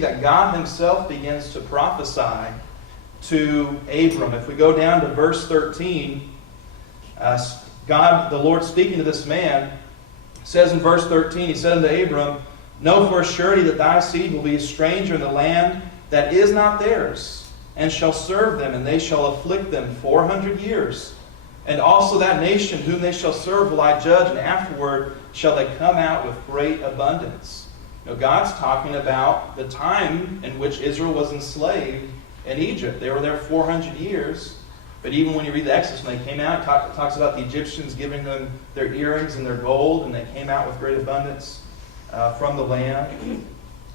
that God himself begins to prophesy to Abram. If we go down to verse 13, God, the Lord speaking to this man, says in verse 13, he said unto Abram, Know for a surety that thy seed will be a stranger in the land that is not theirs, and shall serve them, and they shall afflict them 400 years. And also that nation whom they shall serve will I judge, and afterward shall they come out with great abundance. Now God's talking about the time in which Israel was enslaved in Egypt. They were there 400 years. But even when you read the Exodus, when they came out, it talks about the Egyptians giving them their earrings and their gold, and they came out with great abundance from the land.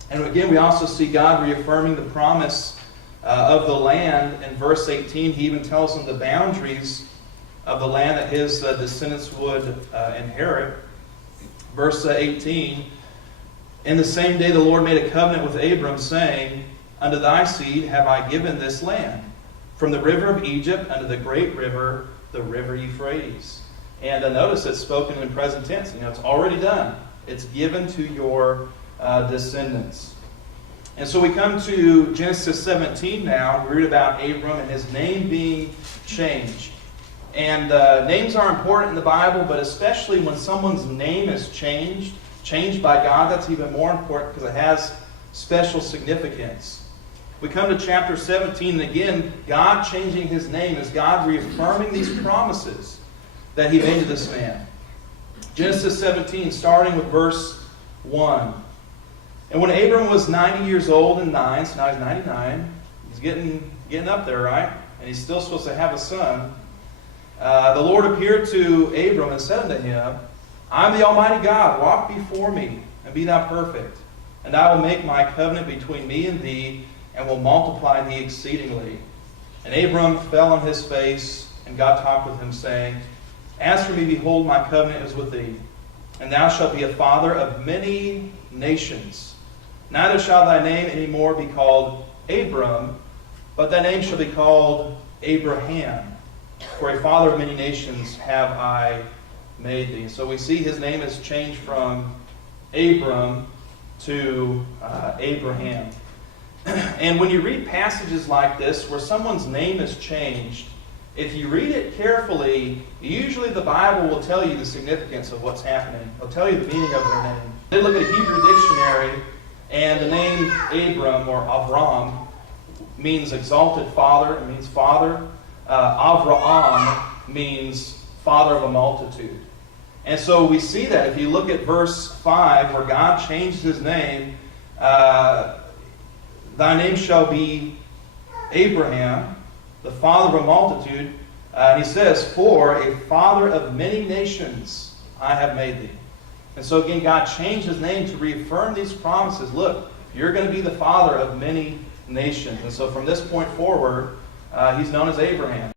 And again, we also see God reaffirming the promise of the land. In verse 18, he even tells them the boundaries of the land that his descendants would inherit. Verse 18, In the same day the Lord made a covenant with Abram, saying, Unto thy seed have I given this land, from the river of Egypt unto the great river, the river Euphrates. And notice it's spoken in present tense. It's already done. It's given to your descendants. And so we come to Genesis 17 now. We read about Abram and his name being changed. And names are important in the Bible, but especially when someone's name is changed by God, that's even more important because it has special significance. We come to chapter 17, and again, God changing his name is God reaffirming these promises that he made to this man. Genesis 17, starting with verse 1. And when Abram was 90 years old and 9, so now he's 99, he's getting up there, right? And he's still supposed to have a son. The Lord appeared to Abram and said unto him, I am the Almighty God, walk before me, and be thou perfect. And I will make my covenant between me and thee, and will multiply thee exceedingly. And Abram fell on his face, and God talked with him, saying, As for me, behold, my covenant is with thee, and thou shalt be a father of many nations. Neither shall thy name any more be called Abram, but thy name shall be called Abraham. For a father of many nations have I made thee. So we see his name is changed from Abram to Abraham. And when you read passages like this where someone's name is changed, if you read it carefully, usually the Bible will tell you the significance of what's happening. It'll tell you the meaning of their name. They look at a Hebrew dictionary, and the name Abram or Avram means exalted father. It means father. Avraham means father of a multitude. And so we see that if you look at verse 5 where God changed his name, Thy name shall be Abraham, the father of a multitude. He says, For a father of many nations I have made thee. And so again, God changed his name to reaffirm these promises. Look, you're going to be the father of many nations. And so from this point forward, he's known as Abraham.